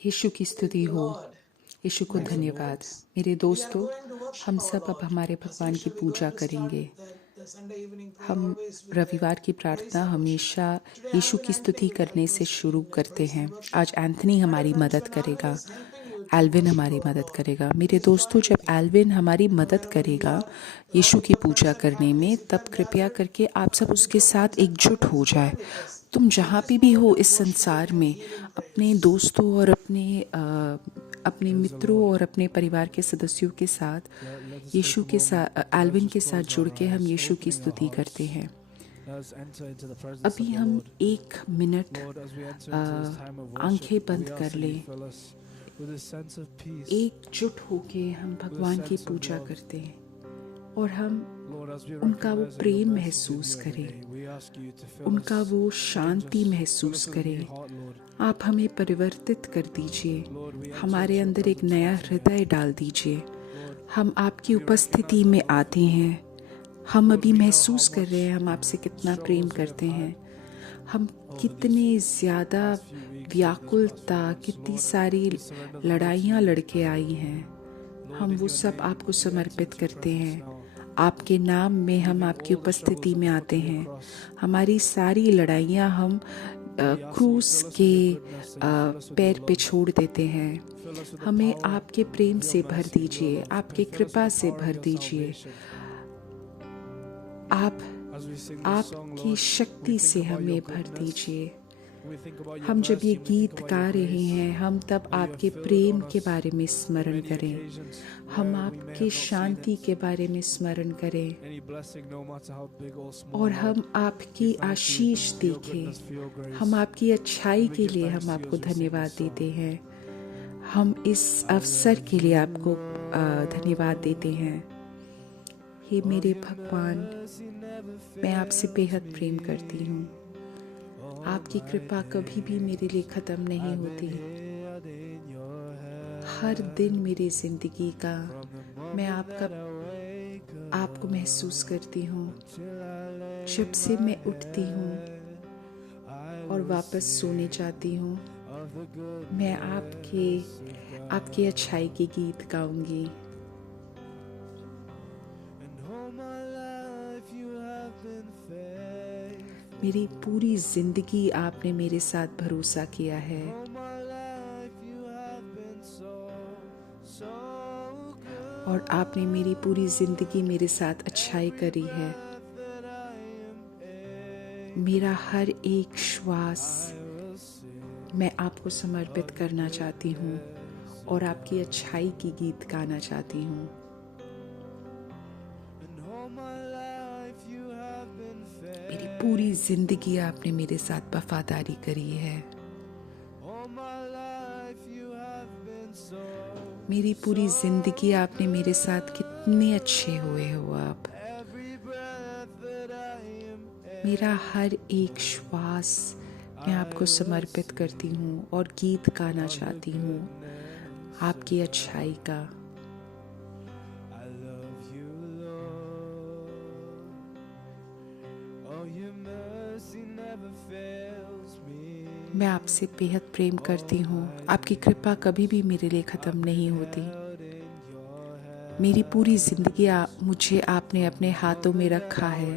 यीशु की स्तुति हो। यीशु को धन्यवाद। मेरे दोस्तों, हम सब अब हमारे भगवान की पूजा करेंगे। हम रविवार की प्रार्थना हमेशा यीशु की स्तुति करने से शुरू करते हैं। आज एंथनी हमारी मदद करेगा, एल्विन हमारी मदद करेगा। मेरे दोस्तों, जब एल्विन हमारी मदद करेगा यीशु की पूजा करने में, तब कृपया करके आप सब उसके साथ एकजुट हो जाए। तुम जहाँ पे भी हो इस संसार में, अपने दोस्तों और अपने मित्रों और अपने परिवार के सदस्यों के साथ यीशु के साथ, एल्विन के साथ जुड़ के हम यीशु की स्तुति करते हैं। अभी हम 1 मिनट आंखें बंद कर लें, एकजुट होके हम भगवान की पूजा करते हैं और हम उनका वो प्रेम महसूस करें, उनका वो शांति महसूस करें। आप हमें परिवर्तित कर दीजिए, हमारे अंदर एक नया हृदय डाल दीजिए। हम आपकी उपस्थिति में आते हैं। हम अभी महसूस कर रहे हैं हम आपसे कितना प्रेम करते हैं। हम कितने ज़्यादा व्याकुलता, कितनी सारी लड़ाइयाँ लड़के आई हैं, हम वो सब आपको समर्पित करते हैं। आपके नाम में हम आपकी उपस्थिति में आते हैं। हमारी सारी लड़ाइयाँ हम क्रूस के पैर पे छोड़ देते हैं। हमें आपके प्रेम से भर दीजिए, आपके कृपा से भर दीजिए। आपकी शक्ति से हमें भर दीजिए। हम जब ये गीत गा रहे हैं, हम तब आपके प्रेम के बारे में स्मरण करें, हम आपकी शांति के बारे में स्मरण करें और हम आपकी आशीष देखें। हम आपकी अच्छाई के लिए हम आपको धन्यवाद देते हैं। हम इस अवसर के लिए आपको धन्यवाद देते हैं। हे मेरे भगवान, मैं आपसे बेहद प्रेम करती हूँ। आपकी कृपा कभी भी मेरे लिए ख़त्म नहीं होती। हर दिन मेरी ज़िंदगी का मैं आपको महसूस करती हूँ। जब से मैं उठती हूँ और वापस सोने जाती हूँ, मैं आपकी अच्छाई के गीत गाऊंगी। मेरी पूरी जिंदगी आपने मेरे साथ भरोसा किया है। और आपने मेरी पूरी जिंदगी मेरे साथ अच्छाई करी है। मेरा हर एक श्वास मैं आपको समर्पित करना चाहती हूँ और आपकी अच्छाई की गीत गाना चाहती हूँ। मेरी पूरी जिंदगी आपने मेरे साथ वफादारी करी है। मेरी पूरी जिंदगी आपने मेरे साथ कितने अच्छे हुए हो आप। मेरा हर एक श्वास मैं आपको समर्पित करती हूँ और गीत गाना चाहती हूँ आपकी अच्छाई का। मैं आपसे बेहद प्रेम करती हूँ। आपकी कृपा कभी भी मेरे लिए ख़त्म नहीं होती। मेरी पूरी ज़िंदगी मुझे आपने अपने हाथों में रखा है।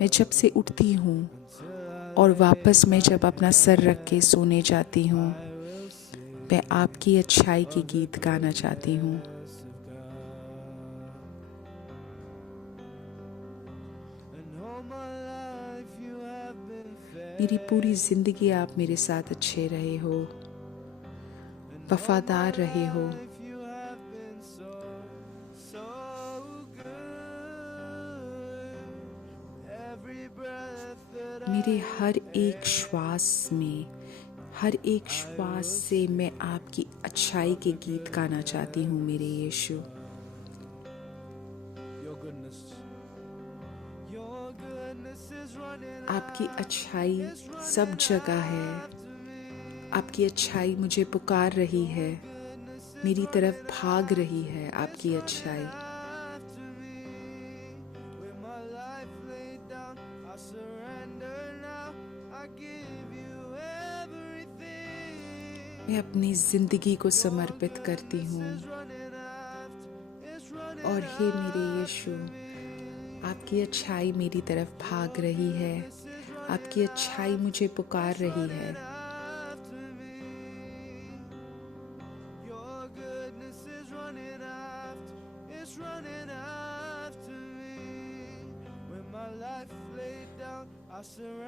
मैं जब से उठती हूँ और वापस मैं जब अपना सर रख के सोने जाती हूँ, मैं आपकी अच्छाई के गीत गाना चाहती हूँ। मेरी पूरी ज़िंदगी आप मेरे साथ अच्छे रहे हो, वफादार रहे हो। मेरे हर एक श्वास में, हर एक श्वास से मैं आपकी अच्छाई के गीत गाना चाहती हूँ मेरे यीशु। आपकी अच्छाई सब जगह है। आपकी अच्छाई मुझे पुकार रही है, मेरी तरफ भाग रही है आपकी अच्छाई। मैं अपनी जिंदगी को समर्पित करती हूँ। और हे मेरे यीशु, आपकी अच्छाई मेरी तरफ भाग रही है, आपकी अच्छाई मुझे पुकार रही है।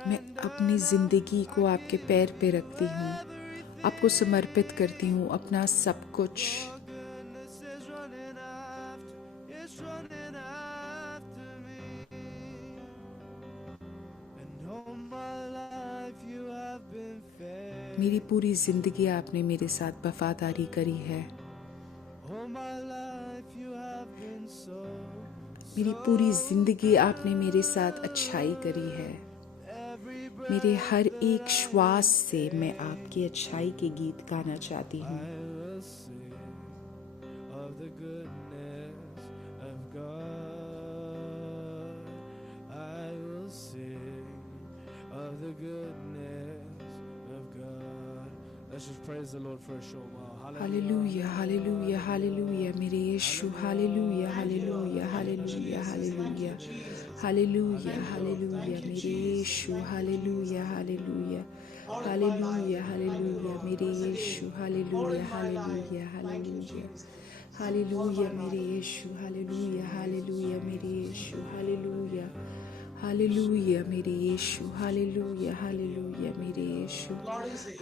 मैं अपनी जिंदगी को आपके पैर पे रखती हूँ, आपको समर्पित करती हूँ अपना सब कुछ। मेरी पूरी जिंदगी आपने मेरे साथ वफादारी करी है। मेरी पूरी जिंदगी आपने मेरे साथ अच्छाई करी है। मेरे हर एक श्वास से मैं आपकी अच्छाई के गीत गाना चाहती हूँ। हालेलुया, हालेलुया, हालेलुया मेरे Yeshu, hallelujah, hallelujah, hallelujah, hallelujah, hallelujah, hallelujah मेरे Yeshu, hallelujah, hallelujah, hallelujah, hallelujah मेरे Yeshu, hallelujah, hallelujah, hallelujah, hallelujah मेरे यीशु, हालेलुया, हालेलुया मेरे यीशु, हालेलुया, हालेलुया मेरे यीशु, हालेलुया, हालेलुया मेरे यीशु,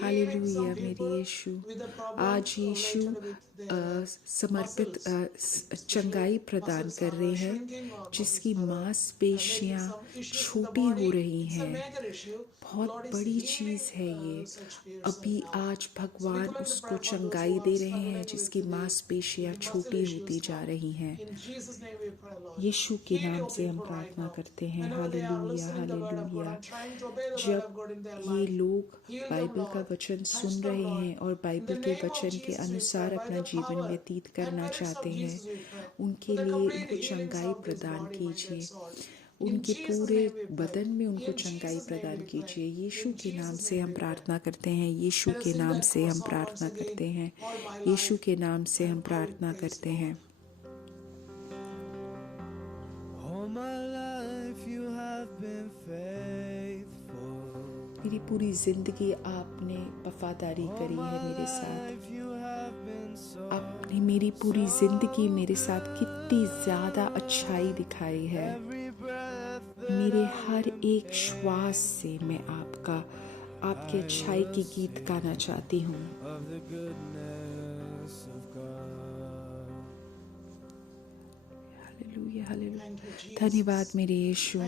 हालेलुया मेरे यीशु। आज यीशु समर्पित चंगाई प्रदान कर रहे हैं, जिसकी मांसपेशियां छोटी हो रही हैं। बहुत बड़ी चीज़ है ये। अभी आज भगवान उसको चंगाई दे रहे हैं, जिसकी मांसपेशियां छोटी होती जा रही हैं। यीशु के नाम से हम प्रार्थना करते हैं। Hallelujah, hallelujah. जब ये लोग बाइबल का वचन सुन रहे हैं और बाइबल के वचन के अनुसार अपना जीवन व्यतीत करना चाहते हैं, उनके लिए उनको चंगाई प्रदान कीजिए। उनके पूरे बदन में उनको चंगाई प्रदान कीजिए। यीशु के नाम से हम प्रार्थना करते हैं। यीशु के नाम से हम प्रार्थना करते हैं। यीशु के नाम से हम प्रार्थना करते हैं। मेरी पूरी जिंदगी आपने वफादारी करी है मेरे साथ। आपने मेरी पूरी जिंदगी मेरे साथ कितनी ज्यादा अच्छाई दिखाई है। मेरे हर एक श्वास से मैं आपकी अच्छाई के गीत गाना चाहती हूँ। धन्यवाद मेरे यीशु,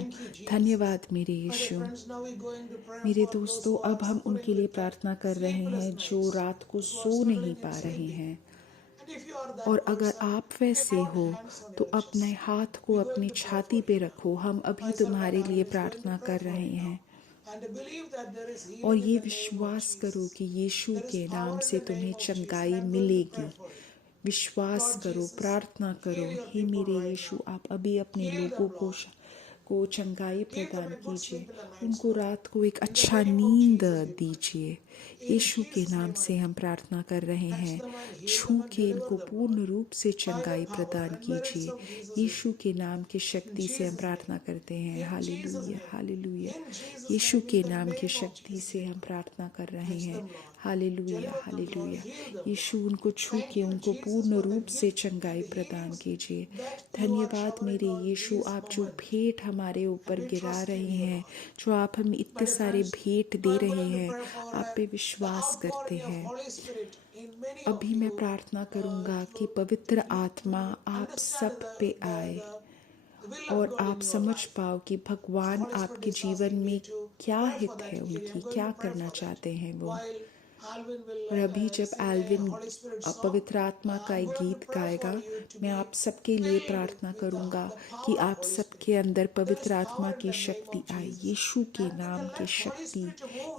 धन्यवाद मेरे यीशु। मेरे दोस्तों, अब हम उनके लिए प्रार्थना कर रहे हैं जो रात को सो नहीं पा रहे हैं। और अगर आप वैसे हो तो अपने हाथ को अपनी छाती पे रखो। हम अभी तुम्हारे लिए प्रार्थना कर रहे हैं। और ये विश्वास करो कि यीशु के नाम से तुम्हें चंगाई मिलेगी। विश्वास करो, प्रार्थना करो। हे मेरे यीशु, आप अभी अपने लोगों को चंगाई प्रदान कीजिए। उनको रात को एक अच्छा नींद दीजिए। यीशु के नाम से हम प्रार्थना कर रहे हैं। छू के इनको पूर्ण रूप से चंगाई प्रदान कीजिए। यीशु के नाम की शक्ति से हम प्रार्थना करते हैं। Hallelujah, hallelujah. यीशु के नाम की शक्ति से हम प्रार्थना कर रहे हैं। Hallelujah, hallelujah. यीशु, उनको छू के उनको पूर्ण रूप से चंगाई प्रदान कीजिए। धन्यवाद मेरे यीशु, आप जो भेंट हमारे ऊपर गिरा रहे हैं, जो आप हमें इतने सारे भेंट दे रहे हैं, आप पे विश्वास करते हैं। अभी मैं प्रार्थना करूंगा कि पवित्र आत्मा आप सब पे आए और आप समझ पाओ कि भगवान आपके जीवन में क्या हित है, उनकी क्या करना चाहते हैं वो। और अभी जब एल्विन पवित्र आत्मा का एक गीत गाएगा, मैं आप सबके लिए प्रार्थना करूंगा कि आप सबके अंदर पवित्र आत्मा की शक्ति आए। यीशु के नाम की शक्ति,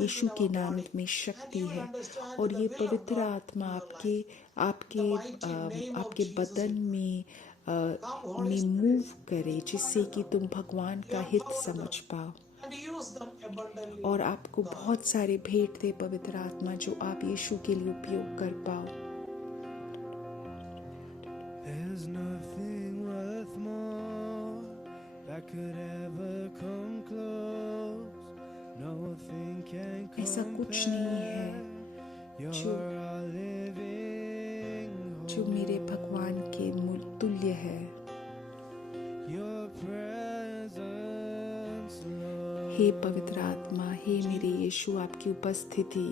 यीशु के नाम में शक्ति है। और ये पवित्र आत्मा आपके बदन में मूव करे, जिससे कि तुम भगवान का हित समझ पाओ। और आपको बहुत सारे भेंट दे पवित्र आत्मा जो आप यीशु के लिए उपयोग कर पाओ। There's nothing worth more that could ever come close. Nothing can ऐसा कुछ नहीं है जो मेरे भगवान के तुल्य है। हे पवित्र आत्मा, हे मेरे यीशु, आपकी उपस्थिति।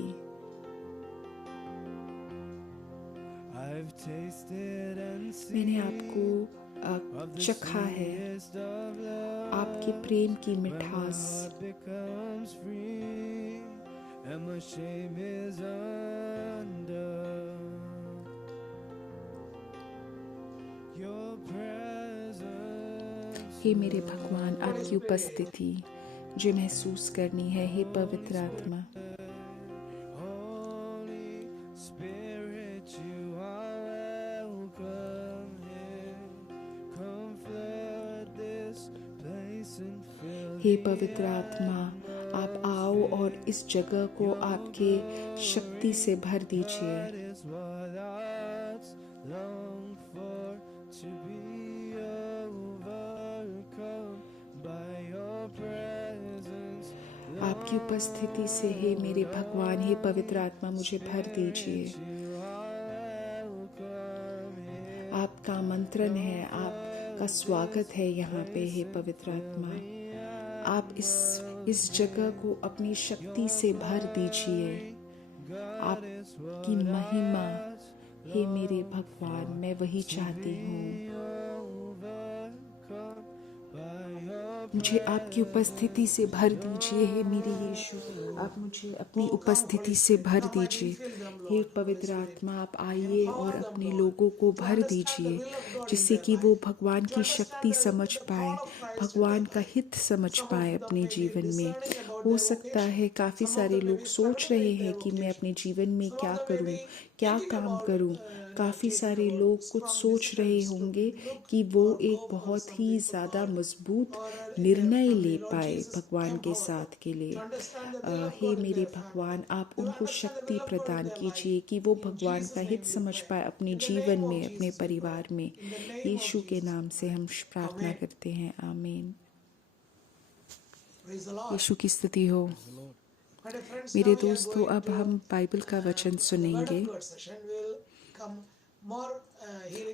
मैंने आपको चखा है, आपके प्रेम की मिठास। हे मेरे भगवान, आपकी उपस्थिति जो महसूस करनी है। हे पवित्र आत्मा, हे पवित्र आत्मा, आप आओ और इस जगह को आपके शक्ति से भर दीजिए। आपकी उपस्थिति से हे मेरे भगवान, हे पवित्र आत्मा, मुझे भर दीजिए। आपका आमंत्रण है, आपका स्वागत है यहाँ पे। हे पवित्र आत्मा, आप इस जगह को अपनी शक्ति से भर दीजिए। आपकी महिमा, हे मेरे भगवान, मैं वही चाहती हूँ। मुझे आपकी उपस्थिति से भर दीजिए। हे मेरे यीशु, आप मुझे अपनी उपस्थिति से भर दीजिए। हे पवित्र आत्मा, आप आइए और अपने लोगों को भर दीजिए, जिससे कि वो भगवान की शक्ति समझ पाए, भगवान का हित समझ पाए अपने जीवन में। हो सकता है काफ़ी सारे लोग सोच रहे हैं कि मैं अपने जीवन में क्या करूं, क्या काम करूं। काफ़ी सारे लोग कुछ सोच रहे होंगे कि वो एक बहुत ही ज़्यादा मजबूत निर्णय ले पाए भगवान के साथ के लिए। हे मेरे भगवान, आप उनको शक्ति प्रदान कीजिए कि वो भगवान का हित समझ पाए अपने जीवन में, अपने परिवार में। यीशु के नाम से हम प्रार्थना करते हैं, आमीन। यीशु की स्तुति हो। मेरे दोस्तों, अब हम बाइबल का वचन सुनेंगे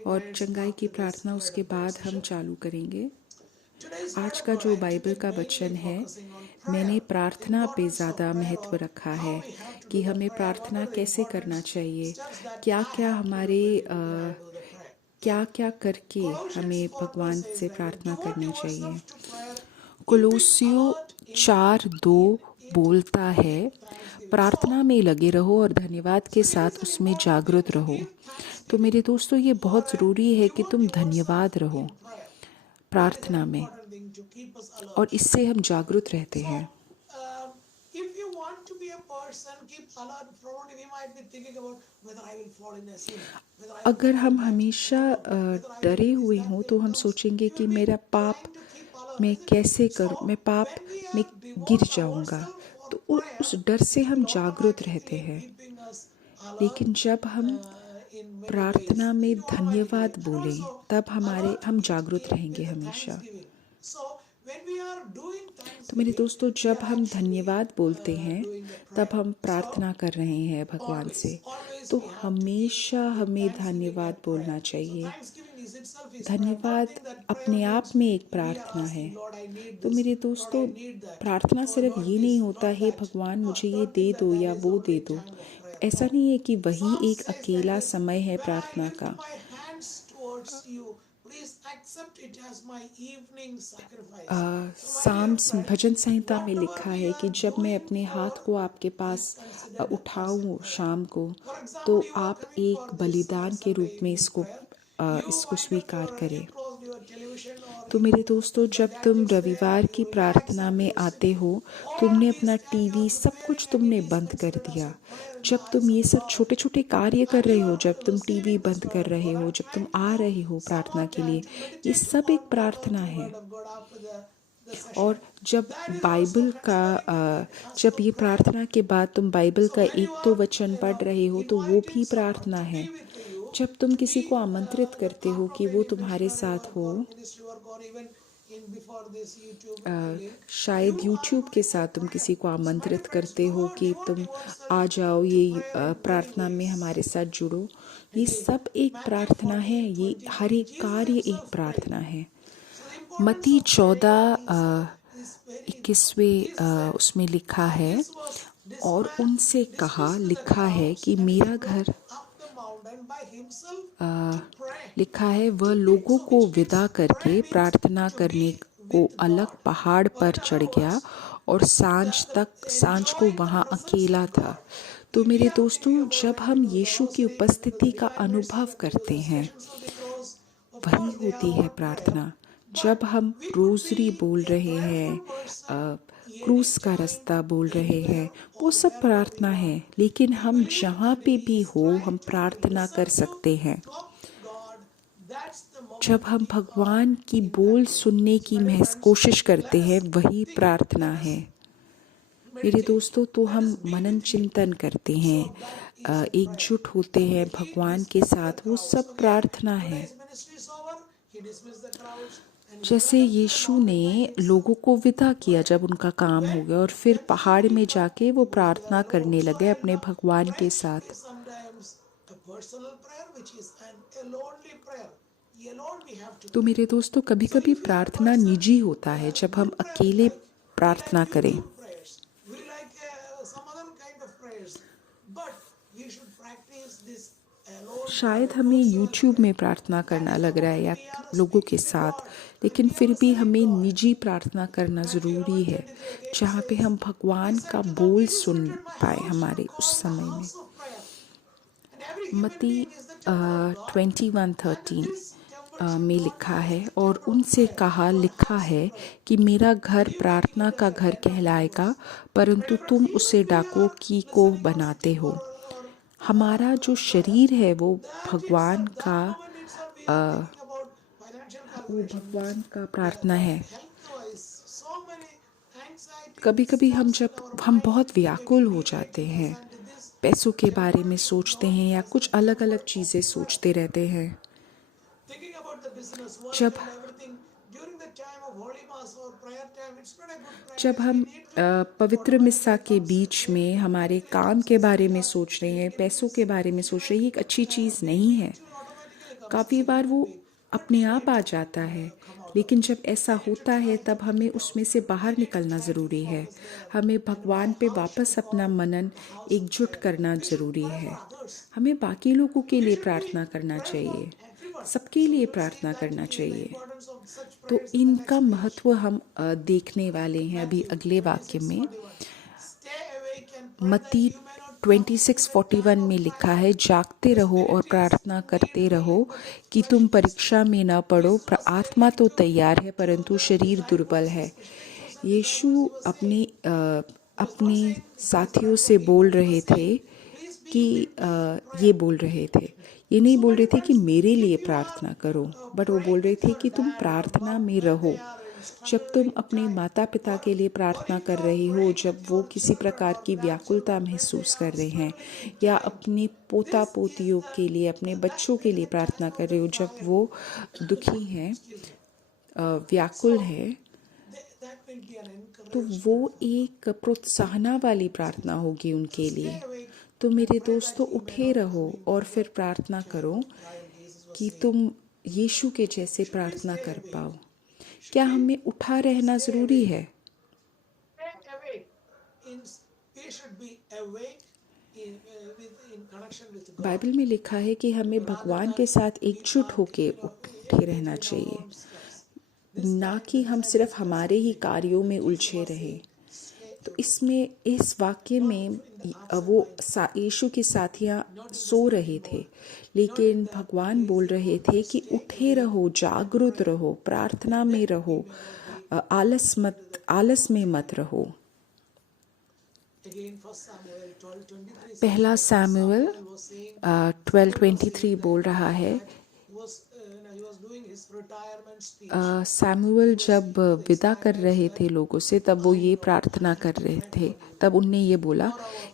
और चंगाई की प्रार्थना उसके बाद हम चालू करेंगे। आज का जो बाइबल का वचन है, मैंने प्रार्थना पे ज़्यादा महत्व रखा है कि हमें प्रार्थना कैसे करना चाहिए, क्या क्या करके हमें भगवान से प्रार्थना करनी चाहिए। कोलोसियों 4:2 बोलता है, प्रार्थना में लगे रहो और धन्यवाद के साथ उसमें जागरूक रहो। तो मेरे दोस्तों, ये बहुत ज़रूरी है कि तुम धन्यवाद रहो प्रार्थना में, और इससे हम जागरूक रहते हैं। अगर हम हमेशा डरे हुए हों तो हम सोचेंगे कि मेरा पाप मैं कैसे करूं, मैं पाप में गिर जाऊंगा, तो उस डर से हम जागरूक रहते हैं। लेकिन जब हम प्रार्थना में धन्यवाद बोलें, तब हम जागरूक रहेंगे हमेशा। तो मेरे दोस्तों, जब हम धन्यवाद बोलते हैं तब हम प्रार्थना कर रहे हैं भगवान से, तो हमेशा हमें धन्यवाद बोलना चाहिए। धन्यवाद अपने आप में एक प्रार्थना है। तो मेरे दोस्तों, प्रार्थना सिर्फ ये नहीं होता है भगवान मुझे ये दे दो या वो दे दो। ऐसा नहीं है कि वही एक अकेला समय है प्रार्थना का। साम्स भजन संहिता में लिखा है कि जब मैं अपने हाथ को आपके पास उठाऊं शाम को, तो आप एक बलिदान के रूप में इसको स्वीकार करें। तो मेरे दोस्तों, जब तुम रविवार की प्रार्थना में आते हो, तुमने अपना टीवी सब कुछ तुमने बंद कर दिया। जब तुम ये सब छोटे छोटे कार्य कर रहे हो, जब तुम टीवी बंद कर रहे हो, जब तुम आ रहे हो प्रार्थना के लिए, ये सब एक प्रार्थना है। और जब बाइबल का जब ये प्रार्थना के बाद तुम बाइबल का एक दो वचन पढ़ रहे हो तो वो भी प्रार्थना है। जब तुम किसी को आमंत्रित करते हो कि वो तुम्हारे साथ हो, शायद YouTube के साथ तुम किसी को आमंत्रित करते हो कि तुम आ जाओ, ये प्रार्थना में हमारे साथ जुड़ो, ये सब एक प्रार्थना है। ये हर एक कार्य एक प्रार्थना है। मत्ती 14:21 उसमें लिखा है, और उनसे कहा, लिखा है कि मेरा घर, लिखा है वह लोगों को विदा करके प्रार्थना करने को अलग पहाड़ पर चढ़ गया और सांझ को वहाँ अकेला था। तो मेरे दोस्तों, जब हम यीशु की उपस्थिति का अनुभव करते हैं, वही होती है प्रार्थना। जब हम रोज़री बोल रहे हैं, क्रूस का रास्ता बोल रहे हैं, वो सब प्रार्थना है। लेकिन हम जहाँ पे भी हो, हम प्रार्थना कर सकते हैं। जब हम भगवान की बोल सुनने की कोशिश करते हैं, वही प्रार्थना है। मेरे दोस्तों, तो हम मनन चिंतन करते हैं, एकजुट होते हैं भगवान के साथ, वो सब प्रार्थना है। जैसे यीशु ने लोगों को विदा किया जब उनका काम हो गया, और फिर पहाड़ में जाके वो प्रार्थना करने लगे अपने भगवान के साथ। तो मेरे दोस्तों, कभी कभी प्रार्थना निजी होता है, जब हम अकेले प्रार्थना करें। शायद हमें YouTube में प्रार्थना करना लग रहा है या लोगों के साथ, लेकिन फिर भी हमें निजी प्रार्थना करना ज़रूरी है, जहाँ पे हम भगवान का बोल सुन पाए हमारे उस समय में। मत्ती 21:13 में लिखा है, और उनसे कहा, लिखा है कि मेरा घर प्रार्थना का घर कहलाएगा, परंतु तुम उसे डाकुओं की को बनाते हो। हमारा जो शरीर है वो भगवान का प्रार्थना है। कभी कभी हम बहुत व्याकुल हो जाते हैं, पैसों के बारे में सोचते हैं या कुछ अलग अलग चीज़ें सोचते रहते हैं। जब हम पवित्र मिस्सा के बीच में हमारे काम के बारे में सोच रहे हैं, पैसों के बारे में सोच रहे हैं, ये एक अच्छी चीज़ नहीं है। काफ़ी बार वो अपने आप आ जाता है, लेकिन जब ऐसा होता है तब हमें उसमें से बाहर निकलना ज़रूरी है। हमें भगवान पे वापस अपना मनन एकजुट करना ज़रूरी है। हमें बाकी लोगों के लिए प्रार्थना करना चाहिए, सबके लिए प्रार्थना करना चाहिए। तो इनका महत्व हम देखने वाले हैं अभी अगले वाक्य में। मत्ती 26:41 में लिखा है, जागते रहो और प्रार्थना करते रहो कि तुम परीक्षा में न पड़ो। आत्मा तो तैयार है परंतु शरीर दुर्बल है। यीशु अपने साथियों से बोल रहे थे कि ये बोल रहे थे, ये नहीं बोल रहे थे कि मेरे लिए प्रार्थना करो, बट वो बोल रहे थे कि तुम प्रार्थना में रहो। जब तुम अपने माता पिता के लिए प्रार्थना कर रहे हो, जब वो किसी प्रकार की व्याकुलता महसूस कर रहे हैं, या अपने पोता पोतियों के लिए, अपने बच्चों के लिए प्रार्थना कर रहे हो, जब वो दुखी हैं, व्याकुल है, तो वो एक प्रोत्साहन वाली प्रार्थना होगी उनके लिए। तो मेरे दोस्तों, उठे रहो और फिर प्रार्थना करो कि तुम यीशु के जैसे प्रार्थना कर पाओ। क्या हमें उठा रहना ज़रूरी है? बाइबल में लिखा है कि हमें भगवान के साथ एकजुट होके उठे रहना चाहिए, ना कि हम सिर्फ हमारे ही कार्यों में उलझे रहे। तो इस वाक्य में वो यीशु के साथियाँ सो रहे थे, लेकिन भगवान बोल रहे थे कि उठे रहो, जागरूक रहो, प्रार्थना में रहो, आलस में मत रहो। पहला सैमुएल 12:23 बोल रहा है, सैमुअल जब विदा कर रहे थे लोगों से, तब वो ये प्रार्थना कर रहे थे। तब उनने ये बोला,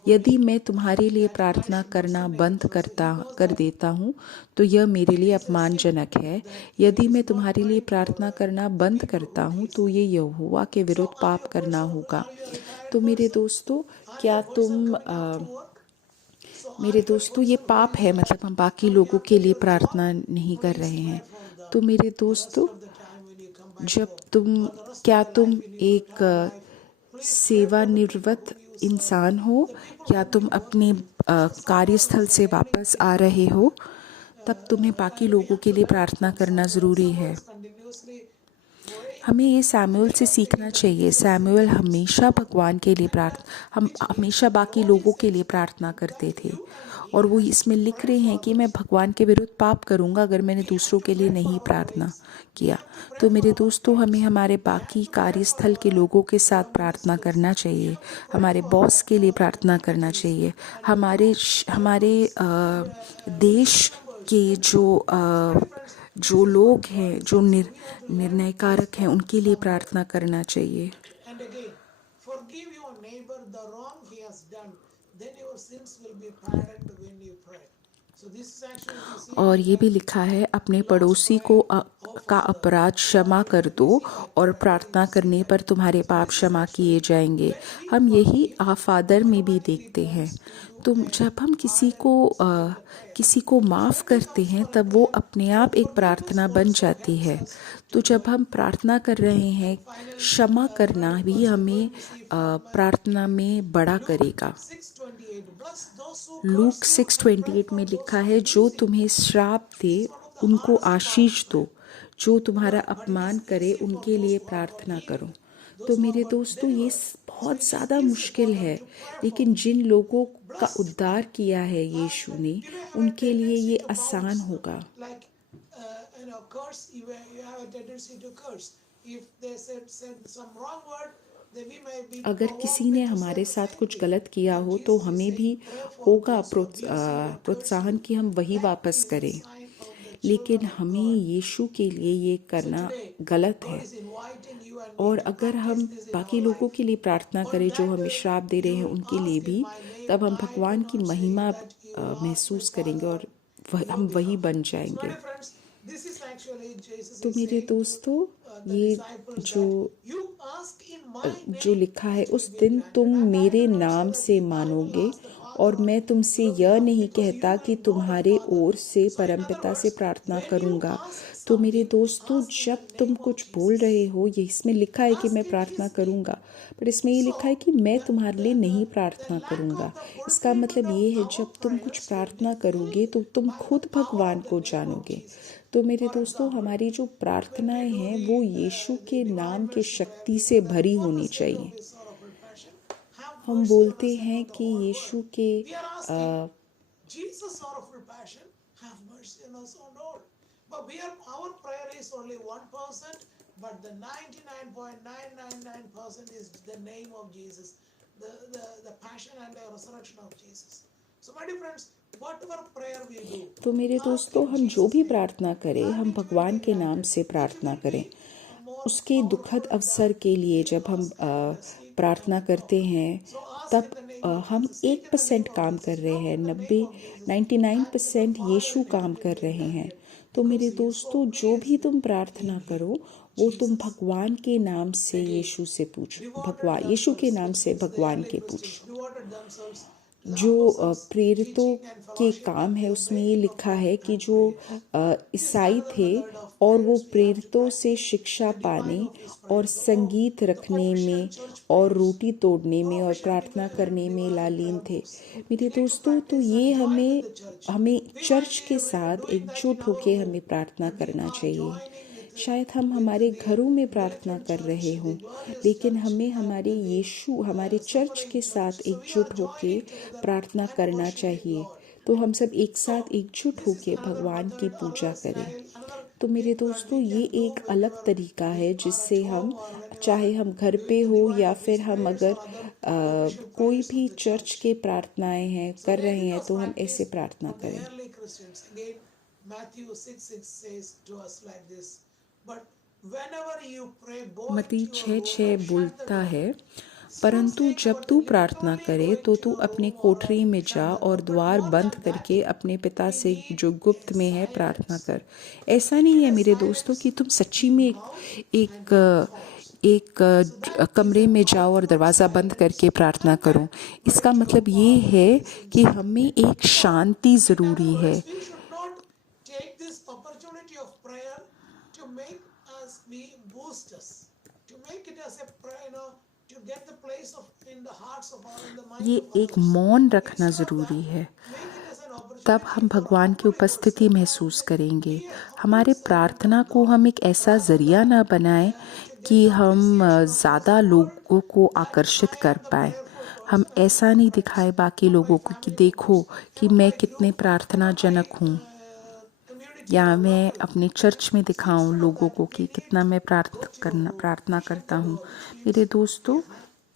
यदि मैं तुम्हारे लिए प्रार्थना करना बंद कर देता हूँ तो यह मेरे लिए अपमानजनक है। यदि मैं तुम्हारे लिए प्रार्थना करना बंद करता हूँ तो ये यहोवा के विरुद्ध पाप करना होगा। तो मेरे दोस्तों ये पाप है, मतलब हम बाकी लोगों के लिए प्रार्थना नहीं कर रहे हैं। तो मेरे दोस्तों, क्या तुम एक सेवानिवृत्त इंसान हो या तुम अपने कार्यस्थल से वापस आ रहे हो, तब तुम्हें बाकी लोगों के लिए प्रार्थना करना ज़रूरी है। हमें ये सैमुअल से सीखना चाहिए। सैमुअल हमेशा भगवान के लिए हम हमेशा बाकी लोगों के लिए प्रार्थना करते थे, और वो इसमें लिख रहे हैं कि मैं भगवान के विरुद्ध पाप करूंगा अगर मैंने दूसरों के लिए नहीं प्रार्थना किया। तो मेरे दोस्तों, हमें हमारे बाकी कार्यस्थल के लोगों के साथ प्रार्थना करना चाहिए, हमारे बॉस के लिए प्रार्थना करना चाहिए, हमारे देश के जो लोग हैं, जो निर्णयकारक हैं, उनके लिए प्रार्थना करना चाहिए। And again, forgive your neighbor the wrong he has done, then your sins will be pardoned when you pray. So this is actually we see और ये भी लिखा है, अपने पड़ोसी को का अपराध क्षमा कर दो और प्रार्थना करने पर तुम्हारे पाप क्षमा किए जाएंगे। हम यही फादर में भी देखते हैं। तो जब हम किसी को माफ़ करते हैं, तब वो अपने आप एक प्रार्थना बन जाती है। तो जब हम प्रार्थना कर रहे हैं, क्षमा करना भी हमें प्रार्थना में बड़ा करेगा। 6:28 bless those who लूक 6:28 में लिखा है, जो तुम्हें श्राप दे उनको आशीष दो, जो तुम्हारा अपमान करे उनके लिए प्रार्थना करो। तो मेरे दोस्तों, ये बहुत ज़्यादा मुश्किल है, लेकिन जिन लोगों का उद्धार किया है यीशु ने, उनके लिए ये आसान होगा। like curse, you have a tendency to curse. If they said some wrong word, then we may be अगर किसी ने हमारे साथ कुछ गलत किया हो तो हमें भी होगा प्रोत्साहन कि हम वही वापस करें, लेकिन हमें यीशु के लिए ये करना गलत है। और अगर हम बाकी लोगों के लिए प्रार्थना करें जो हमें श्राप दे रहे हैं उनके लिए भी, तब हम भगवान की महिमा महसूस करेंगे और हम वही बन जाएंगे। तो मेरे दोस्तों, ये जो लिखा है, उस दिन तुम मेरे नाम से मानोगे, और मैं तुमसे यह नहीं कहता कि तुम्हारे ओर से परमपिता से प्रार्थना करूंगा। तो मेरे दोस्तों, जब तुम कुछ बोल रहे हो, ये इसमें लिखा है कि मैं प्रार्थना करूंगा, पर इसमें ये लिखा है कि मैं तुम्हारे लिए नहीं प्रार्थना करूंगा। इसका मतलब ये है, जब तुम कुछ प्रार्थना करोगे तो तुम खुद भगवान को जानोगे। तो मेरे दोस्तों, हमारी जो प्रार्थनाएं हैं वो यीशु के नाम के शक्ति से भरी होनी चाहिए। हम बोलते हैं कि यीशु के Jesus sorrowful passion, have mercy on us, O Lord. But our prayer is only 1%, but the 99.999% is the name of Jesus, the passion and the resurrection of Jesus. So my dear friends, whatever prayer we do, तो मेरे दोस्तों, हम जो भी प्रार्थना करें, हम भगवान के नाम से प्रार्थना करें। उसके दुखद अवसर के लिए जब हम प्रार्थना करते हैं, तब हम 1% काम कर रहे हैं, 99% यीशु काम कर रहे हैं। तो मेरे दोस्तों, जो भी तुम प्रार्थना करो, वो तुम भगवान के नाम से यीशु से पूछो, यीशु के नाम से भगवान के पूछो। जो प्रेरितों के काम है, उसमें ये लिखा है कि जो ईसाई थे और वो प्रेरितों से शिक्षा पाने और संगीत रखने में और रोटी तोड़ने में और प्रार्थना करने में लालीन थे। मेरे दोस्तों, तो ये हमें चर्च के साथ एकजुट होकर हमें प्रार्थना करना चाहिए। शायद हम हमारे घरों में प्रार्थना कर रहे हों, लेकिन हमें हमारे चर्च के साथ एकजुट होकर प्रार्थना करना चाहिए। तो हम सब एक साथ एकजुट होकर भगवान की पूजा करें। तो मेरे दोस्तों, ये एक अलग तरीका है जिससे हम, चाहे हम घर पे हो या फिर हम अगर कोई भी चर्च के प्रार्थनाएं हैं कर रहे हैं, तो हम ऐसे प्रार्थना करें। Matthew 6:6 says to us like this, But whenever you pray, go मत्ती into your 6:6 room and shut the बोलता door. है, Start परंतु saying जब about तू the प्रार्थना literally करे go तो into तू your अपने room कोठरी में shut जा the और door. But द्वार more बंद than करके that, अपने पिता we से need जो गुप्त a में है प्रार्थना silence. कर। ऐसा Make नहीं it है a मेरे दोस्तों silence कि तुम सच्ची in में mouth and एक in thoughts. एक So that is कमरे a में जाओ और comfort दरवाज़ा बंद silence. करके प्रार्थना And करो। then pray इसका to your मतलब ये Father है who is in कि secret. हमें एक So, शांति in ज़रूरी other है। words, we should not take this opportunity of prayer to make us be boosters, to make it as a prayer, to get the place of in the hearts of our, in the mind ये of एक others. मौन रखना Instead of ज़रूरी that, है, make it as an तब opportunity हम for भगवान की humble उपस्थिति yourself महसूस and करेंगे। be a हमारे humble servant प्रार्थना of को God हम एक ऐसा rather ज़रिया than ना बनाएं to get कि the हम appreciation of others. ज़्यादा Lord, लोगों को that आकर्षित I कर am the पाएं। prayerful हम person among ऐसा my नहीं friends, दिखाएं बाकी among my लोगों को कि family देखो members, कि among मैं my कितने group, प्रार्थना among my जनक हूँ, community या or मैं work group. अपने चर्च में So दिखाऊं instead of लोगों that, को we कि need कितना to मैं go to your room, प्रार्थना shut करता the हूँ। door, which मेरे means दोस्तों,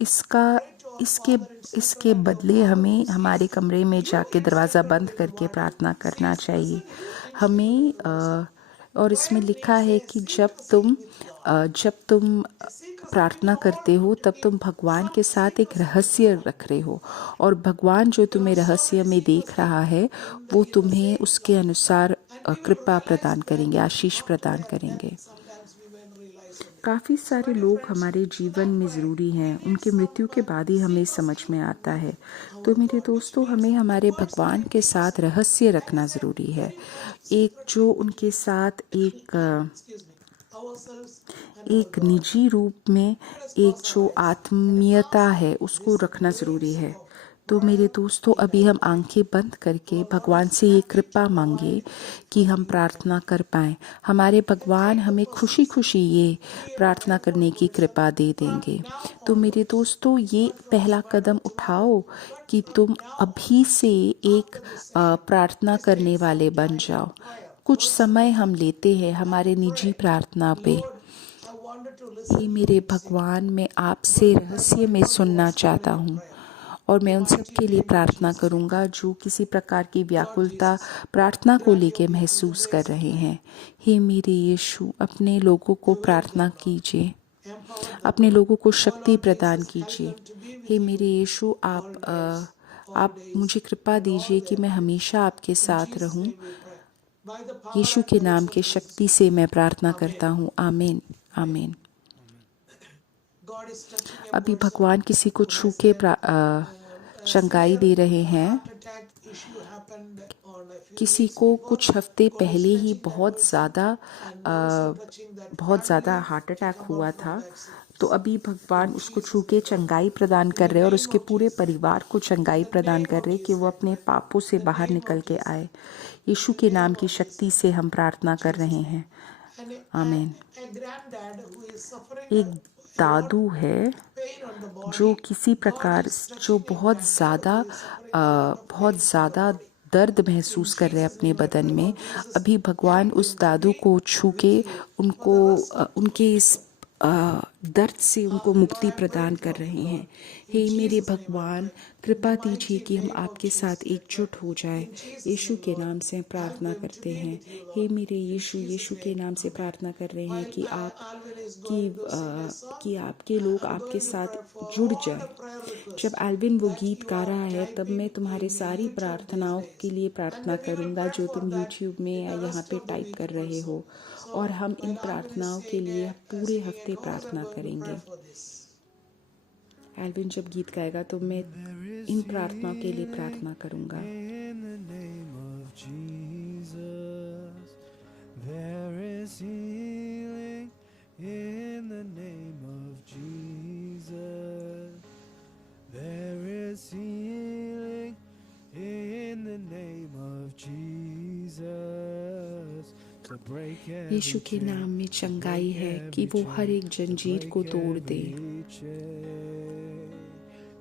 we इसका pray to our इसके Father in secret, इसके and your बदले Father who हमें हमारे sees कमरे में you जाके in दरवाज़ा secret बंद will करके reward you. प्रार्थना करना Sees, चाहिए। listen, you in secret हमें will reward you. और इसमें Prayer लिखा needs है a कि secrecy with God. जब तुम A secrecy between प्रार्थना all करते हो to तब keep तुम भगवान some के साथ एक secrecy with रहस्य God. रख रहे हो, और भगवान जो There तुम्हें are so रहस्य many में देख secrecy रहा है वो in the तुम्हें saints' उसके life. अनुसार And we will कृपा realize प्रदान when करेंगे, आशीष after प्रदान their death, करेंगे। sometimes we may realize only. काफ़ी So my सारे dear लोग friends, हमारे so जीवन that में way ज़रूरी we हैं, need उनके मृत्यु के some बाद ही हमें समझ secrecy में आता with है। our तो मेरे God, which दोस्तों, means हमें the हमारे words भगवान with के साथ intimacy. रहस्य That रखना is a ज़रूरी है, very much एक secret जो thing उनके between साथ excuse me, ourselves and our एक God. निजी रूप में Let us एक close our जो eyes and आत्मीयता ask है उसको these रखना ज़रूरी names है। of तो मेरे prayer दोस्तों, in अभी our हम mind. आंखें बंद करके Our God भगवान is से ये happy to कृपा मांगे provide this कि for हम you and प्रार्थना me. कर पाएं। हमारे And भगवान take the हमें first खुशी step. खुशी ये Be a प्रार्थना prayerful करने की person कृपा दे from देंगे। now तो मेरे onwards. दोस्तों, ये Not from पहला but कदम tomorrow, उठाओ but कि from तुम now अभी onwards. से एक After this session, प्रार्थना let's करने take some वाले बन time जाओ। in prayer, कुछ समय personally, हम लेते हैं and हमारे निजी pray. प्रार्थना पे। Lord, I wanted to hey listen you मेरे in secret, भगवान, मैं आपसे but रहस्य में everybody who सुनना has चाहता given a हूँ, prayer. और In मैं the उन सब mighty के लिए name of प्रार्थना Jesus. करूँगा जो किसी प्रकार की Lord व्याकुलता Jesus, प्रार्थना को grant your लेके people the महसूस कर grace of रहे prayer. हैं। हे मेरे यीशु, अपने लोगों को Fill them with प्रार्थना your love. कीजिए, Empower them, अपने Lord. लोगों को Oh शक्ति Lord प्रदान Jesus, help कीजिए। them to be hey with मेरे you यीशु, all आप days मुझे कृपा and all दीजिए कि their मैं lives. हमेशा आपके In साथ Jesus' रहूं। name we pray. By the power Yeshu and के the नाम words of के Jesus शक्ति से Christ. मैं प्रार्थना Amen. करता हूँ। आमीन, Amen. आमीन। God is touching a अभी person भगवान किसी को who छू has के a चंगाई severe दे रहे हैं। heart attack issue happened on a few किसी weeks को before. कुछ हफ्ते God is पहले ही touching that person and also touching that बहुत ज़्यादा family heart to attack come हुआ out from था। that तो sickness. अभी भगवान In उसको छू Jesus' के name we pray. चंगाई प्रदान In कर the रहे हैं, और name उसके of पूरे Jesus. परिवार को In चंगाई the प्रदान name कर of रहे हैं कि Jesus वो I अपने pray. पापों से In the बाहर name निकल of के Jesus आए। I pray. In Yeshu the के name नाम की of Jesus शक्ति I से pray. हम प्रार्थना In कर Jesus' रहे name. हैं। And आमीन। a granddad who is suffering एक a lot दादू है pain on the जो body. किसी God प्रकार, is जो touching a granddad who is suffering a lot of pain from the body. दर्द In महसूस कर रहे हैं Jesus' अपने name I बदन pray, में, Lord Jesus, अभी भगवान help उस them to दादू be को छू with के you for उनको the rest of उनके इस दर्द से उनको Lord, मुक्ति I pray प्रदान कर for रहे him, Lord. हैं। In हे मेरे Jesus' name I भगवान, pray. In the कृपा दीजिए mighty कि हम name of आपके साथ Jesus I pray. एकजुट हो जाएं। In Jesus' यीशु name, के Lord, नाम से help प्रार्थना them to करते be हैं। with you, hey Lord. मेरे In यीशु, Jesus' यीशु के name, नाम से Amen. प्रार्थना कर रहे हैं While कि Alvin is कि going to sing a song, कि आपके लोग I'm आपके going to साथ pray for जुड़ all जाएं। the prayer जब requests एल्विन वो that गीत you गा are रहा है, तब मैं typing तुम्हारे in सारी YouTube these प्रार्थनाओं के days. लिए And प्रार्थना we will करूंगा pray जो for तुम that यूट्यूब में in या the यहाँ rest पे of the टाइप week कर रहे also. हो, और So हम इन while Alvin is प्रार्थनाओं के लिए पूरे singing a हफ्ते chorus, I'm प्रार्थना going to pray करेंगे। for this. एल्विन जब गीत गाएगा तो मैं There is इन प्रार्थनाओं के लिए healing प्रार्थना करूंगा। in the name of Jesus. There is healing in the name of Jesus. There is healing in the name of Jesus. To break Yeshu every के chain, नाम में to चंगाई break है कि every वो हर chain, एक to जंजीर को break तोड़ दे। every chain,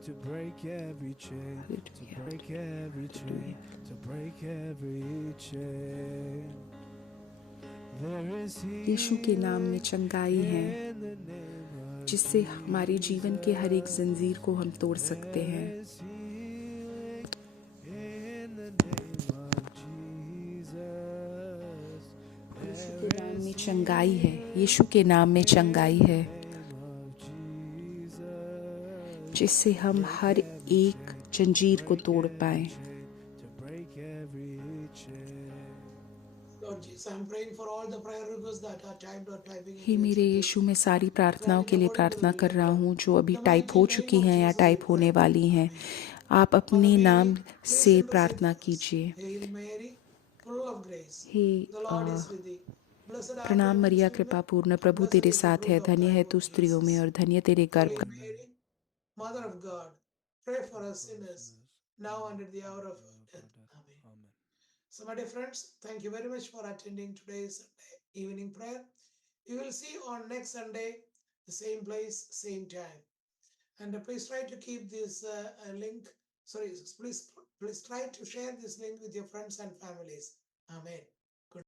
to break every chain, to hallelujah, break every chain, hallelujah. to break every chain. There is यीशु के नाम में healing चंगाई है in the name of जिससे हमारे जीवन के हर एक जंजीर को हम तोड़ सकते हैं। There is healing in the name of Jesus. There के नाम में चंगाई है, यीशु के नाम में चंगाई है, जिससे हम हर एक जंजीर को तोड़ पाए। to break every chain. Lord Jesus, I'm praying for all the prayer requests that are typed or typing hey in मेरे YouTube. यीशु, मैं सारी प्रार्थनाओं के लिए प्रार्थना कर रहा हूँ जो अभी टाइप हो चुकी हैं या टाइप होने वाली हैं। आप अपने नाम से प्रार्थना कीजिए। Hail Mary, full of grace, hey the Lord is with thee. Blessed art thou प्रणाम amongst मरिया, women, कृपा पूर्ण, प्रभु blessed तेरे is the साथ है, fruit of धन्य thy है तू womb, स्त्रियों में Jesus. और धन्य तेरे गर्भ Holy का। Mary, Mother of God, pray for us sinners, now and at the hour of our death. Amen. Amen. So, my dear friends, thank you very much for attending today's Sunday evening prayer. We will see you on next Sunday, the same place, same time. And please try to keep this link. Sorry, please try to share this link with your friends and families. Amen.